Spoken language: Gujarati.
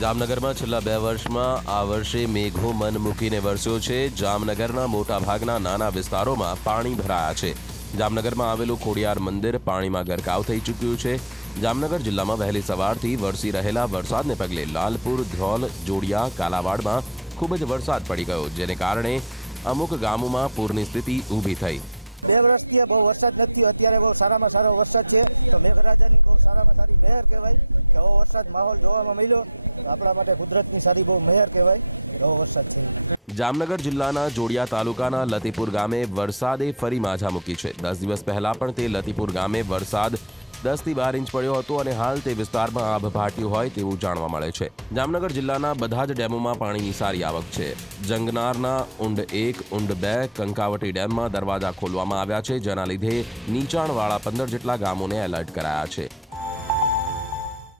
જામનગરમાં છેલ્લા 2 વર્ષમાં આ વર્ષે મેઘો મન મૂકીને વરસ્યો છે। જામનગરના મોટાભાગના નાના વિસ્તારોમાં પાણી ભરાયા છે। જામનગરમાં આવેલું ખોડિયાર મંદિર પાણીમાં ગરકાવ થઈ ચૂક્યું છે। જામનગર જિલ્લામાં વહેલી સવારથી વરસી રહેલા વરસાદને પગલે લાલપુર, ધ્રોલ, જોડિયા, કાલાવાડમાં ખૂબ જ વરસાદ પડી ગયો, જેને કારણે અમુક ગામોમાં પૂરની સ્થિતિ ઊભી થઈ। 2 વર્ષથી બહુ વરસાદ નથી, અત્યારે બહુ સારામાં સારો વરસાદ છે, તો મેઘરાજાની બહુ સારામાં સારી મહેર કહેવાય કે આવો વરસાદ માહોલ જોવામાં મળ્યો, આપણા માટે કુદરતની સારી બહુ મહેર કહેવાય આવો વરસાદ છે। જામનગર જિલ્લાના જોડિયા તાલુકાના લતીપુર ગામે વરસાદે ફરી માઝા મૂકી છે। 10 દિવસ પહેલા પણ તે લતીપુર ગામે વરસાદ 10 થી 12 ઇંચ પડ્યો હતો અને હાલ તે વિસ્તારમાં આભ ફાટ્યું હોય તેવું જાણવા મળે છે। જામનગર જિલ્લાના બધા જ ડેમોમાં પાણીની સારી આવક છે। જંગનારના ઊંડ 1, ઊંડ 2, કંકાવટી ડેમમાં દરવાજા ખોલવામાં આવ્યા છે, જેના લીધે નીચાણવાળા 15 જેટલા ગામોને એલર્ટ કરાયા છે।